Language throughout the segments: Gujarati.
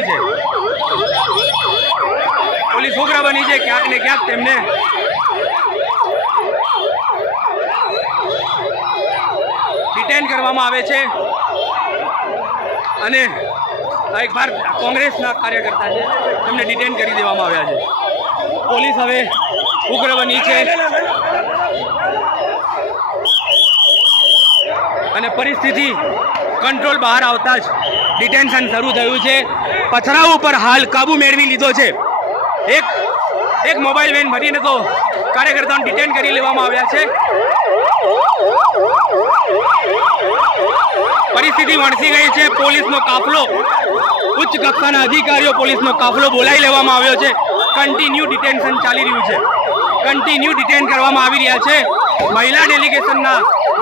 બની છે, પોલીસ ઉગ્ર બની છે, ક્યાંક ને ક્યાંક તેમને ડિટેન કરવામાં આવે છે અને એક બાર કોંગ્રેસના કાર્યકર્તા છે તેમને ડિટેન કરી દેવામાં આવ્યા છે. પોલીસ હવે ઉગ્ર બની છે અને પરિસ્થિતિ કંટ્રોલ બહાર આવતા જ ડિટેન્શન શરૂ થયું છે. પથરાવ ઉપર હાલ કાબુ મેળવી લીધો છે. એક મોબાઈલ વેન ભરીને તો કાર્યકર્તાઓને ડિટેન કરી લેવામાં આવ્યા છે. પરિસ્થિતિ વણસી ગઈ છે. પોલીસનો કાફલો, ઉચ્ચ કક્ષાના અધિકારીઓ, પોલીસનો કાફલો બોલાવી લેવામાં આવ્યો છે. કન્ટિન્યુ ડિટેન્શન ચાલી રહ્યું છે, કન્ટિન્યુ ડિટેન કરવામાં આવી રહ્યા છે. મહિલા ડેલિગેશનના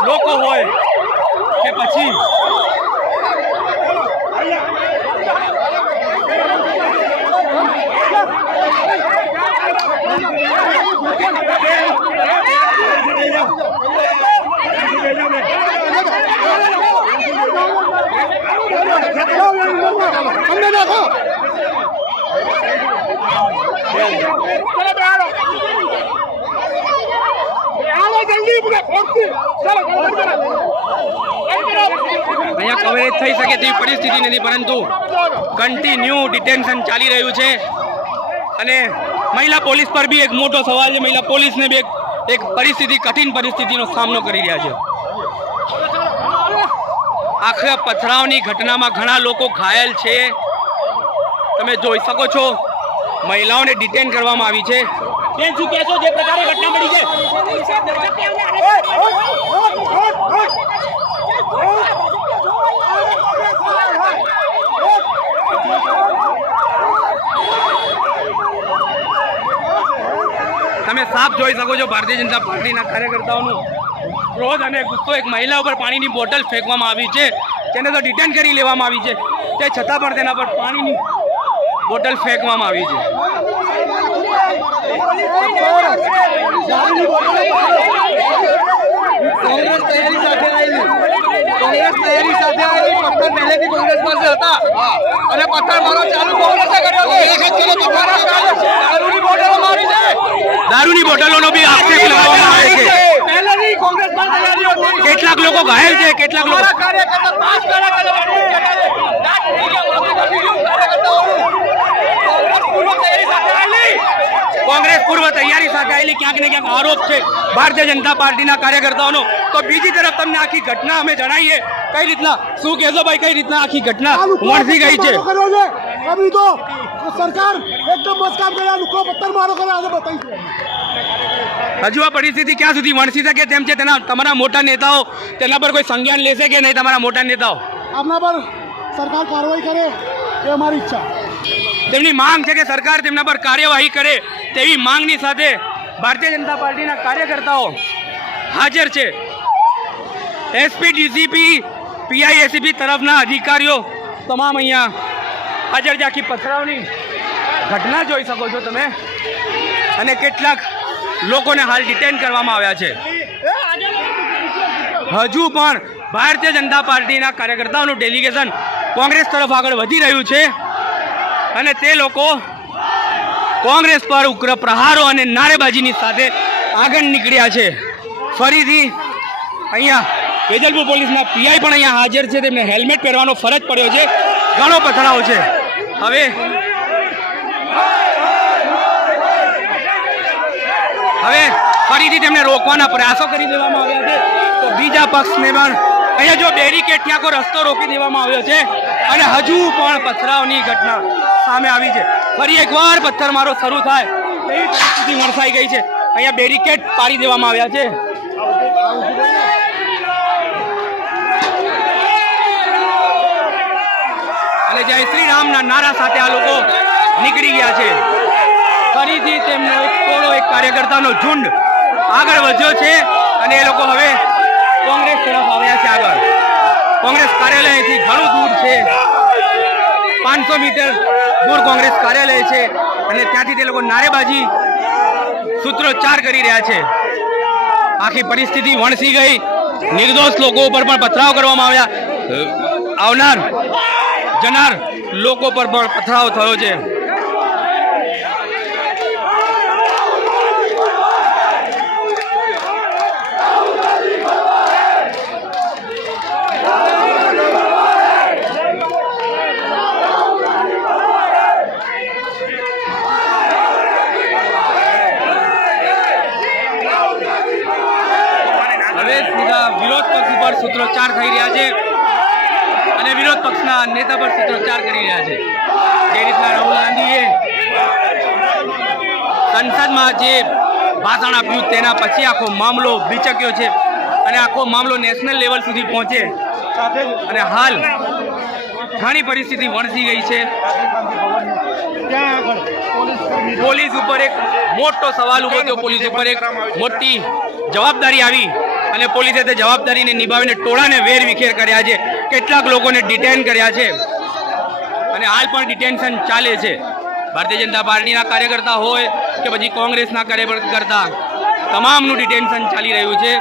લોકો હોય કે પછી અહીંયા કવરેજ થઈ શકે તેવી પરિસ્થિતિ નથી, પરંતુ કન્ટિન્યુ ડિટેન્શન ચાલી રહ્યું છે. અને મહિલા પોલીસ પર બી એક મોટો સવાલ છે. મહિલા પોલીસને બી એક પરિસ્થિતિ, કઠિન પરિસ્થિતિનો સામનો કરી રહ્યા છે. આખા પથરાવની ઘટનામાં ઘણા લોકો ઘાયલ છે. તમે જોઈ શકો છો, મહિલાઓને ડિટેન કરવામાં આવી છે. બેન, શું કહેશો જે પ્રકારે ઘટના મળી છે? તમે સાફ જોઈ શકો છો ભારતીય જનતા પાર્ટીના કાર્યકર્તાઓનું ક્રોધ અને ગુસ્સો. એક મહિલા ઉપર પાણીની બોટલ ફેંકવામાં આવી છે, તેને તો ડિટેન કરી લેવામાં આવી છે, તે છતાં પણ તેના પર પાણીની બોટલ ફેંકવામાં આવી છે. કોંગ્રેસ તૈયારી સાથે આવેલી, પથ્થર પહેલેથી કોંગ્રેસ પાસે હતા અને પથ્થર મારો ચાલુ કોંગ્રેસે કર્યો છે. દારૂની બોટલો મારી છે, દારૂની બોટલોનો બી આક્ષેપ લગાવવામાં આવે છે. પહેલેથી કોંગ્રેસ પર તૈયારી હતી. કેટલાક લોકો ઘાયલ છે, કેટલાક લોકો કાર્યકર્તા પાસ કોંગ્રેસ પૂર્વ તૈયારી સાથે આવેલી ક્યાંક ને ક્યાંક આરોપ છે ભારતીય જનતા પાર્ટીના કાર્યકર્તાઓનો. તો બીજી તરફ તમને આખી ઘટના અમે જણાવીએ કઈ રીતના, શું કહેશો ભાઈ, કઈ રીતના આખી ઘટના વણસી ગઈ છે? अभी तो सरकार एकदम मस्त काम कर रहा है, नुक्कड़ पत्थर मारो कर आगे बताइए. હજુ આ પરિસ્થિતિ ક્યાં સુધી વણસી શકે તેમ છે? તમારા મોટા નેતાઓ તેના પર કોઈ સંજ્ઞાન લેશે કે નહીં? તમારા મોટા નેતાઓ આપના પર સરકાર કાર્યવાહી કરે એ અમારી ઈચ્છા. તેમની માંગ છે કે સરકાર તેમના પર કાર્યવાહી કરે તેવી માંગની સાથે ભારતીય જનતા પાર્ટીના કાર્યકર્તાઓ હાજર છે. એસપી, ડીસીપી, પીઆઈએસીપી તરફના અધિકારીઓ તમામ અહીંયા હાજર છે. આખી પથરાવની ઘટના જોઈ શકો છો તમે. અને કેટલાક લોકોને હાલ ડિટેન કરવામાં આવ્યા છે. હજુ પણ ભારતીય જનતા પાર્ટીના કાર્યકર્તાઓનું ડેલિગેશન કોંગ્રેસ તરફ આગળ વધી રહ્યું છે અને તે લોકો કોંગ્રેસ પર ઉગ્ર પ્રહારો અને નારેબાજીની સાથે આગળ નીકળ્યા છે. ફરીથી અહીંયા વેજલપુર પોલીસના પીઆઈ પણ અહીંયા હાજર છે. તેમને હેલ્મેટ પહેરવાનો ફરજ પડ્યો છે. ઘણો પથરાવ છે. હવે ફરીથી તેમને રોકવાના પ્રયાસો કરી દેવામાં આવ્યા છે. તો બીજા પક્ષને પણ અહીંયા જો બેરીકેડ ત્યાં કોઈ રસ્તો રોકી દેવામાં આવ્યો છે અને હજુ પણ પથરાવની ઘટના સામે આવી છે. ફરી એકવાર પથ્થરમારો શરૂ થાય તેવી પરિસ્થિતિ વરસાઈ ગઈ છે. અહીંયા બેરીકેડ પાડી દેવામાં આવ્યા છે. અને જય શ્રી રામના નારા સાથે આ લોકો નીકળી ગયા છે. ફરીથી તેમનો એક કાર્યકર્તાનો ઝુંડ આગળ વધ્યો છે અને એ લોકો હવે કોંગ્રેસ તરફ આવ્યા છે. આગળ કોંગ્રેસ કાર્યાલયથી ઘણું દૂર છે, 500 મીટર દૂર કોંગ્રેસ કાર્યાલય છે અને ત્યાંથી તે લોકો નારેબાજી સૂત્રોચ્ચાર કરી રહ્યા છે. આખી પરિસ્થિતિ વણસી ગઈ. નિર્દોષ લોકો ઉપર પણ પથરાવ કરવામાં આવ્યા. આવનાર જનાર લોકો પર પણ પથરાવ થયો છે. હવે સીધા વિરોધ પક્ષ પર સૂત્રોચ્ચાર થઈ રહ્યા છે અને વિરોધ પક્ષના નેતા પર સૂત્રોચ્ચાર કરી રહ્યા છે. જે રીતના રાહુલ ગાંધીએ સંસદમાં જે ભાષણ આપ્યું તેના પછી આખો મામલો ભીચક્યો છે અને આખો મામલો નેશનલ લેવલ સુધી પહોંચે અને હાલ ઘણી પરિસ્થિતિ વણસી ગઈ છે. પોલીસ ઉપર એક મોટો સવાલ ઉભો થયો. પોલીસ ઉપર એક મોટી જવાબદારી આવી અને પોલીસે તે જવાબદારીને નિભાવીને ટોળાને વેરવિખેર કર્યા છે. કેટલાક લોકોને ડિટેન કર્યા છે અને હાલ પણ ડિટેન્શન ચાલે છે. ભારતીય જનતા પાર્ટીના કાર્યકર્તા હોય કે પછી કોંગ્રેસના કાર્યકર્તા તમામનું ડિટેન્શન ચાલી રહ્યું છે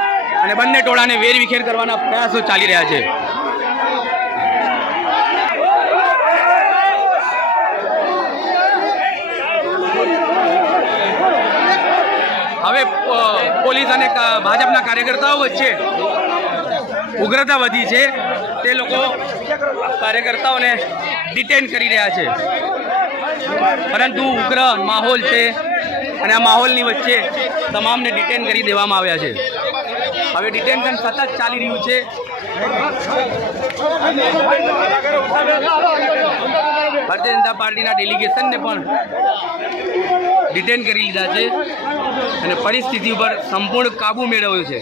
અને બંને ટોળાને વેરવિખેર કરવાના પ્રયાસો ચાલી રહ્યા છે. હવે પોલીસ અને ભાજપના કાર્યકર્તાઓ વચ્ચે ઉગ્રતા વધી છે. તે લોકો કાર્યકર્તાઓને ડિટેન કરી રહ્યા છે, પરંતુ ઉગ્ર માહોલ છે અને આ માહોલની વચ્ચે તમામને ડિટેન કરી દેવામાં આવ્યા છે. હવે ડિટેન્શન સતત ચાલી રહ્યું છે. ભારતીય જનતા પાર્ટીના ડેલિગેશનને પણ ડિટેન કરી લીધા છે અને પરિસ્થિતિ ઉપર સંપૂર્ણ કાબુ મેળવ્યો છે.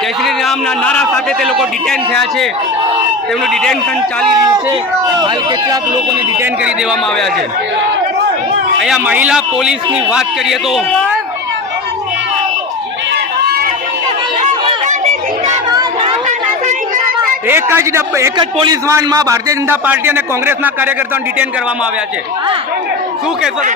જય શ્રી રામના નારા સાથે તે લોકો ડિટેન થયા છે. તેમનું ડિટેન્શન ચાલી રહ્યું છે. હાલ કેટલાક લોકોને ડિટેન કરી દેવામાં આવ્યા છે. અહીંયા મહિલા પોલીસની વાત કરીએ તો એક જ પોલીસ વાનમાં ભારતીય જનતા પાર્ટી અને કોંગ્રેસના કાર્યકર્તાઓને ડિટેન કરવામાં આવ્યા છે. શું કહેશો તમે?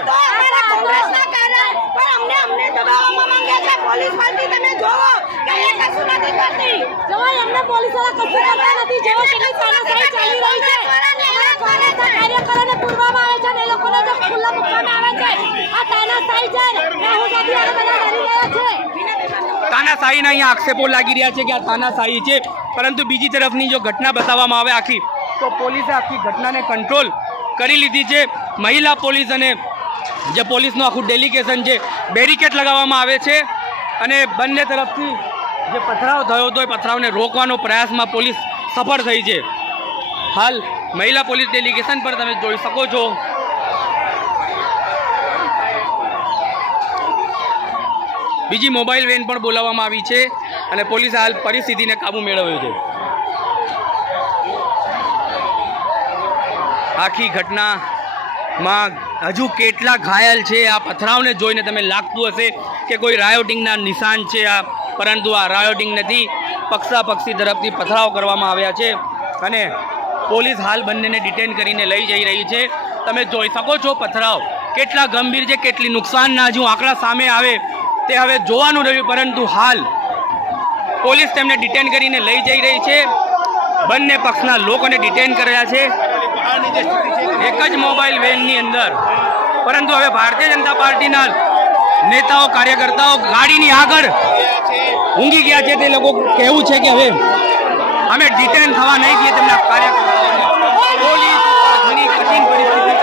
તાનાશાહીના અહીંયા આક્ષેપો લાગી રહ્યા છે કે આ તાનાશાહી છે, પરંતુ બીજી તરફની જો ઘટના બતાવવામાં આવે આખી, તો પોલીસે આખી ઘટનાને કંટ્રોલ કરી લીધી છે. મહિલા પોલીસ અને જે પોલીસનું આખું ડેલિગેશન છે, બેરિકેડ લગાવવામાં આવે છે અને બંને તરફથી જે પથરાવ થયો હતો એ પથરાવને રોકવાનો પ્રયાસમાં પોલીસ સફળ થઈ છે. હાલ મહિલા પોલીસ ડેલિગેશન પર તમે જોઈ શકો છો બીજી મોબાઈલ વેન પણ બોલાવવામાં આવી છે અને પોલીસે હાલ પરિસ્થિતિને કાબુ મેળવ્યો છે. આખી ઘટનામાં હજુ કેટલા ઘાયલ છે? આ પથરાવને જોઈને તમે લાગતું હશે કે કોઈ રાયોટિંગના નિશાન છે આ, પરંતુ આ રાયોટિંગ નથી. પક્ષાપક્ષી તરફથી પથરાવ કરવામાં આવ્યા છે અને પોલીસ હાલ બંનેને ડિટેન કરીને લઈ જઈ રહી છે. તમે જોઈ શકો છો પથરાવ કેટલા ગંભીર છે, કેટલી નુકસાનના હજુ આંકડા સામે આવે તે હવે જોવાનું રહ્યું, પરંતુ હાલ પોલીસ તેમને ડિટેન કરીને લઈ જઈ રહી છે. બંને પક્ષના લોકોને ડિટેન કર્યા છે એક જ મોબાઈલ વેનની અંદર, પરંતુ હવે ભારતીય જનતા પાર્ટીના નેતાઓ કાર્યકર્તાઓ ગાડીની આગળ ઊંઘી ગયા છે. તે લોકો કહેવું છે કે હવે અમે ડિટેન થવા નહીં દઈએ તેમના કાર્યકર્તાઓને. પોલીસ ઘણી કઠિન પરિસ્થિતિ,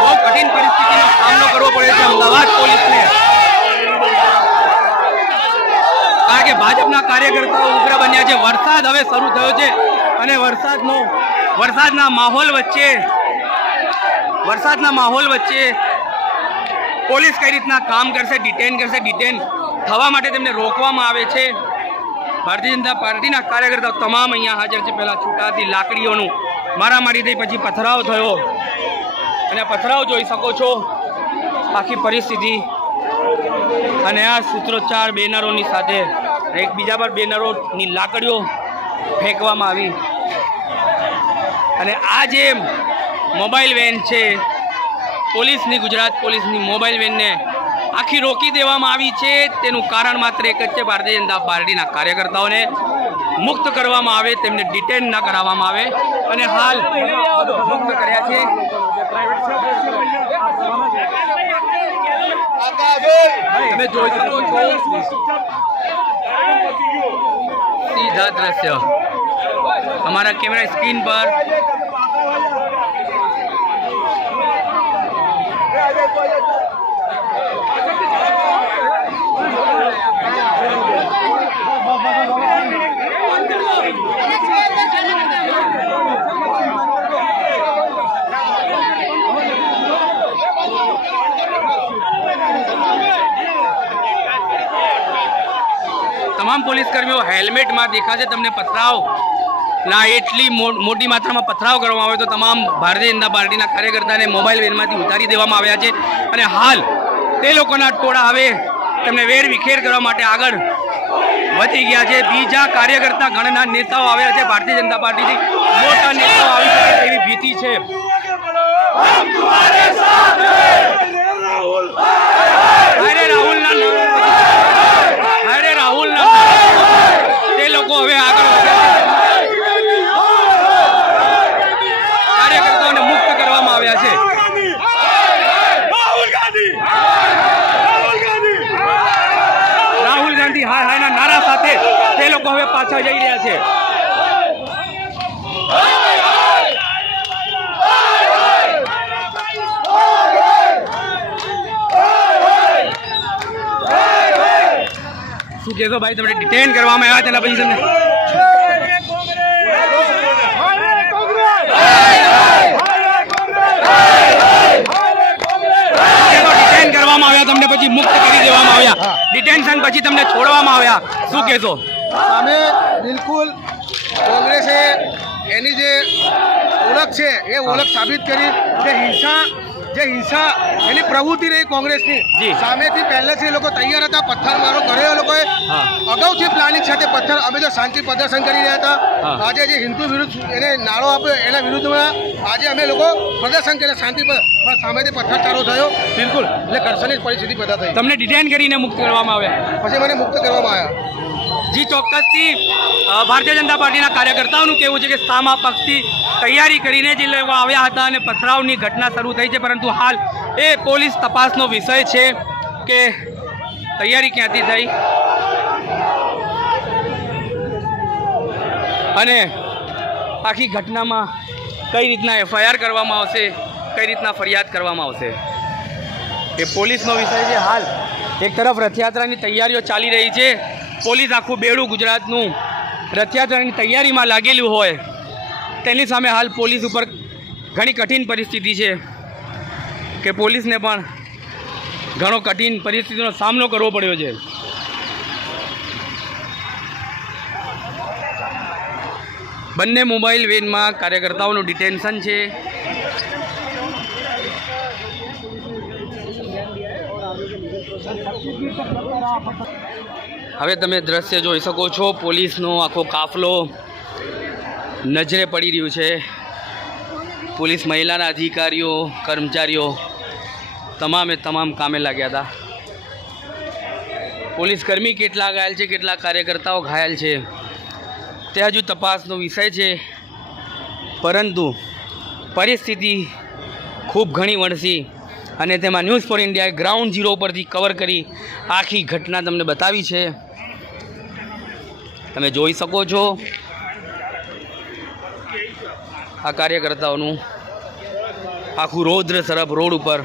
બહુ કઠિન પરિસ્થિતિનો સામનો કરવો પડે છે અમદાવાદ પોલીસને, કારણ કે ભાજપના કાર્યકર્તાઓ ઉગ્ર બન્યા છે. વરસાદ હવે શરૂ થયો છે અને વરસાદના માહોલ વચ્ચે પોલીસ કઈ રીતના કામ કરશે, ડિટેન કરશે, ડિટેન થવા માટે તેમને રોકવામાં આવે છે. ભારતીય જનતા પાર્ટીના કાર્યકર્તાઓ તમામ અહીંયા હાજર છે. પહેલાં છૂટાતી લાકડીઓનું મારામારી થઈ, પછી પથરાવ થયો અને પથરાવ જોઈ શકો છો આખી પરિસ્થિતિ. અને આ સૂત્રોચ્ચાર બેનરોની સાથે એકબીજા પર બેનરોની લાકડીઓ ફેંકવામાં આવી અને આ જે મોબાઈલ વેન છે, પોલીસની, ગુજરાત પોલીસની મોબાઈલ વેનને આખી રોકી દેવામાં આવી છે. તેનું કારણ માત્ર એક જ છે, ભારતીય જનતા પાર્ટીના કાર્યકર્તાઓને મુક્ત કરવામાં આવે, તેમને ડિટેન ન કરાવવામાં આવે. અને હાલ મુક્ત કર્યા છે. તમે જોઈ શકો છો સીધા દ્રશ્ય અમારા કેમેરા સ્ક્રીન પર. તમામ પોલીસ કર્મીઓ હેલ્મેટમાં દેખાશે તમને પથરાવ ના એટલી મોટી માત્રામાં પથરાવ કરવામાં આવે તો તમામ ભારતીય જનતા પાર્ટીના કાર્યકર્તાને મોબાઈલ વેનમાંથી ઉતારી દેવામાં આવ્યા છે. અને હાલ તે લોકોના ટોળા હવે તેમને વેર વિખેર કરવા માટે આગળ વધી ગયા છે. બીજા કાર્યકર્તા ગણના નેતાઓ આવ્યા છે. ભારતીય જનતા પાર્ટીથી મોટા નેતાઓ આવી શકે તેવી ભીતિ છે. રાહુલના તે લોકો હવે આગળ વધ્યા છે. કાર્યકર્તાઓને મુક્ત કરવામાં આવ્યા છે. રાહુલ ગાંધી હાય હાયના નારા સાથે તે લોકો હવે પાછા જઈ રહ્યા છે. શું કહેશો ભાઈ, તમને ડિટેન કરવામાં આવ્યા તેના પછી તમને ડિટેન કરવામાં આવ્યા, તમને પછી મુક્ત કરી દેવામાં આવ્યા, ડિટેન્શન પછી તમને છોડવામાં આવ્યા, શું કહેશો? અમે બિલકુલ કોંગ્રેસે એની જે ઓળખ છે એ ઓળખ સાબિત કરી. જે હિંસા એની પ્રવૃત્તિ રહી કોંગ્રેસની સામેથી પહેલેથી એ લોકો તૈયાર હતા. પથ્થરમારો કર્યો એ લોકોએ અગાઉથી પ્લાનિંગ સાથે પથ્થર. અમે તો શાંતિ પ્રદર્શન કરી રહ્યા હતા. આજે જે હિન્દુ વિરુદ્ધ એને નારો આપ્યો એના વિરુદ્ધમાં આજે અમે લોકો પ્રદર્શન કર્યા શાંતિ પર, પણ સામેથી પથ્થરચારો થયો. બિલકુલ એટલે ઘર્ષણની પરિસ્થિતિ પેદા થઈ. તમને ડિટેન કરીને મુક્ત કરવામાં આવ્યા, પછી મને મુક્ત કરવામાં આવ્યા. જી ચોક્કસથી ભારતીય જનતા પાર્ટીના કાર્યકર્તાઓનું કહેવું છે કે સામા પક્ષથી તૈયારી કરીને જે લોકો આવ્યા હતા અને પથરાવની ઘટના શરૂ થઈ છે. પરંતુ હાલ એ પોલીસ તપાસનો વિષય છે કે તૈયારી ક્યાંથી થઈ અને આખી ઘટનામાં કઈ રીતના FIR કરવામાં આવશે, કઈ રીતના ફરિયાદ કરવામાં આવશે, એ પોલીસનો વિષય છે. હાલ એક તરફ રથયાત્રાની તૈયારીઓ ચાલી રહી છે. પોલીસ આખું બેડું ગુજરાતનું રથયાત્રાની તૈયારીમાં લાગેલું હોય તેની સામે હાલ પોલીસ ઉપર ઘણી કઠિન પરિસ્થિતિ છે કે પોલીસને પણ ઘણો કઠિન પરિસ્થિતિનો સામનો કરવો પડ્યો છે. બંને મોબાઈલ વેનમાં કાર્યકર્તાઓનું ડિટેન્શન છે. હવે તમે દ્રશ્ય જોઈ શકો છો, પોલીસનો આખો કાફલો નજરે પડી રહ્યું છે. પોલીસ મહિલાના અધિકારીઓ, કર્મચારીઓ તમામે તમામ કામે લાગ્યા હતા. પોલીસ કર્મી કેટલા ઘાયલ છે, કેટલા કાર્યકર્તાઓ ઘાયલ છે તે હજુ તપાસનો વિષય છે. પરંતુ પરિસ્થિતિ ખૂબ ઘણી વણસી અને તેમાં ન્યૂઝ ફોર ઇન્ડિયાએ ગ્રાઉન્ડ ઝીરો પરથી કવર કરી આખી ઘટના તમને બતાવી છે. તમે જોઈ શકો છો આ કાર્યકર્તાઓનું આખું રૌદ્ર સરફ રોડ ઉપર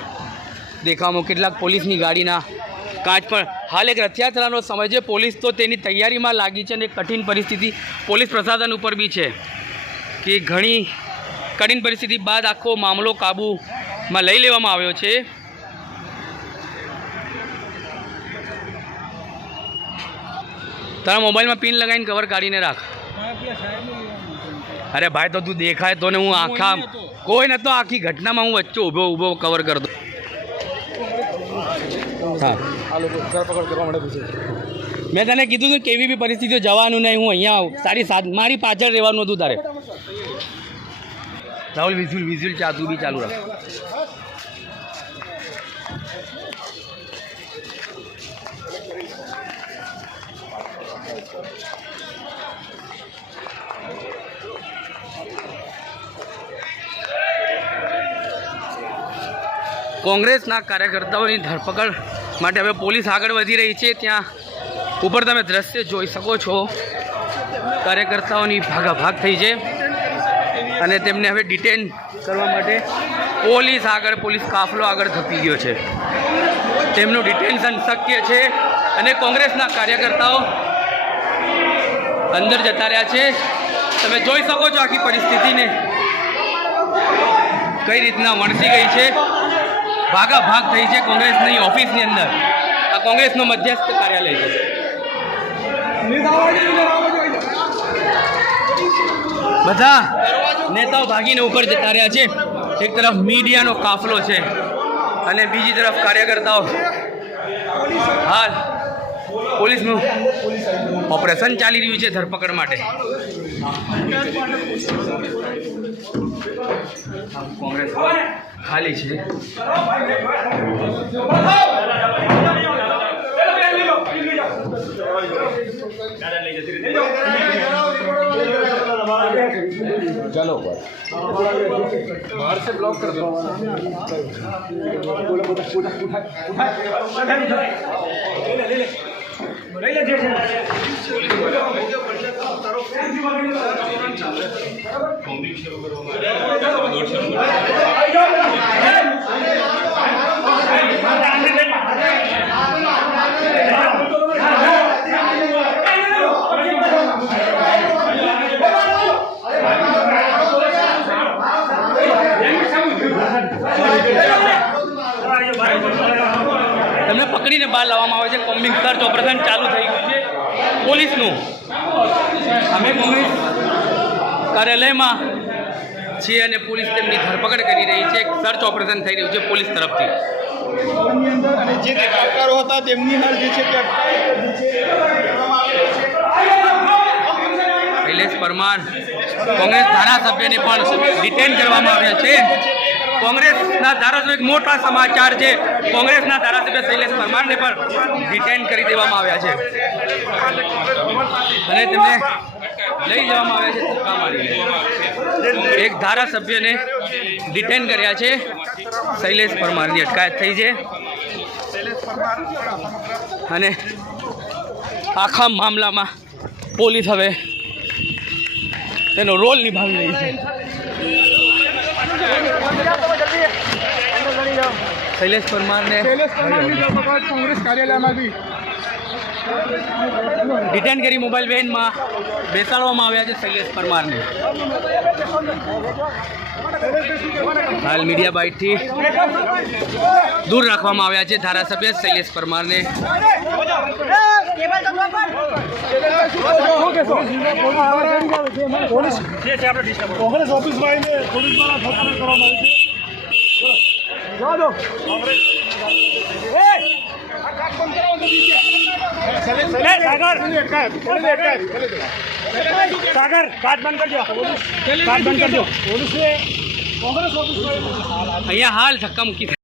દેખાવામાં કેટલાક પોલીસની ગાડીના કાચ પણ. હાલ એક રથયાત્રાનો સમય છે, પોલીસ તો તેની તૈયારીમાં લાગી છે અને કઠિન પરિસ્થિતિ પોલીસ પ્રશાસન ઉપર બી છે કે ઘણી કઠિન પરિસ્થિતિ બાદ આખો મામલો કાબૂમાં લઈ લેવામાં આવ્યો છે. તારા મોબાઈલમાં પિન લગાવીને કવર કાઢીને રાખ. અરે ભાઈ તો તું દેખાય તો ને હું આખા કોઈ નતો, આખી ઘટનામાં હું વચ્ચે ઊભો કવર કરતો. હા મેં તને કીધું હતું કેવી બી પરિસ્થિતિઓ જવાનું નહીં, હું અહીંયા સારી મારી પાછળ રહેવાનું હતું તારે. રાહુલ વિઝ્યુઅલ તું બી ચાલુ રાખ. કોંગ્રેસના કાર્યકર્તાઓની ધરપકડ માટે હવે પોલીસ આગળ વધી રહી છે. ત્યાં ઉપર તમે દ્રશ્ય જોઈ શકો છો. કાર્યકર્તાઓની ભાગાભાગ થઈ છે અને તેમને હવે ડિટેન કરવા માટે પોલીસ કાફલો આગળ ધપી ગયો છે. તેમનું ડિટેન્શન શક્ય છે અને કોંગ્રેસના કાર્યકર્તાઓ અંદર જતા રહ્યા છે. તમે જોઈ શકો છો આખી પરિસ્થિતિને કઈ રીતના વણસી ગઈ છે. ભાગાભાગ થઈ છે કોંગ્રેસની ઓફિસની અંદર. આ કોંગ્રેસનો મધ્યસ્થ કાર્યાલય છે. બધા નેતાઓ ભાગીને ઉપર જતા રહ્યા છે. એક તરફ મીડિયાનો કાફલો છે અને બીજી તરફ કાર્યકર્તાઓ. હાલ પોલીસનું ઓપરેશન ચાલી રહ્યું છે ધરપકડ માટે. કોંગ્રેસ ખાલી છે. चलो बाहर से ब्लॉक कर दो. તમને પકડીને બહાર લાવવામાં આવે છે. કોમ્બિંગ સર્ચ ઓપરેશન ચાલુ થઈ ગયું છે પોલીસનું. અમે કોંગ્રેસ કાર્યાલયમાં છીએ અને પોલીસ તેમની ધરપકડ કરી રહી છે. એક સર્ચ ઓપરેશન થઈ રહ્યું છે પોલીસ તરફથી. અને જે કાર્યકરો હતા તેમની હાલ જે છે તે શૈલેષ પરમાર કોંગ્રેસ ધારાસભ્યને પણ ડિટેન કરવામાં આવ્યા છે. કોંગ્રેસના ધારાસભ્ય એક મોટા સમાચાર છે. કોંગ્રેસના ધારાસભ્ય શૈલેષ પરમારને પણ ડિટેન કરી દેવામાં આવ્યા છે અને તેમને લઈ જવામાં આવ્યા છે ધક્કા મારીને. એક ધારાસભ્યને ડિટેન કર્યા છે. શૈલેષ પરમારની અટકાયત થઈ છે અને આખા મામલામાં પોલીસ હવે તેનો રોલ નિભાવી રહી છે. શૈલેષ પરમારને કોંગ્રેસ કાર્યાલયમાં બી ડિટેન કરી મોબાઈલ વેનમાં બેસાડવામાં આવ્યા છે. શૈલેષ પરમારને હાલ મીડિયા બાઇટથી દૂર રાખવામાં આવ્યા છે ધારાસભ્ય શૈલેષ પરમારને. કોંગ્રેસ ઓફિસમાં આવીને પોલીસ દ્વારા ધરપકડ કરવામાં આવી છે. सागर कार्ड बंद कर दो. कार्ड बंद कर दो. પોલીસે કોંગ્રેસ ઓફિસમાં અહીંયા હાલ ધક્કા મૂકી